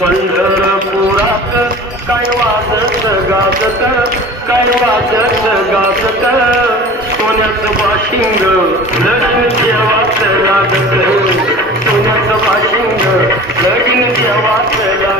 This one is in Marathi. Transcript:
पंढरपुरात काय वाजत गाजत, काय वाजत गाजत, सोन्याचं बाशिंग लगीन देवाचं लागत, सोन्याचं बाशिंग लगीन देवाचं लागत.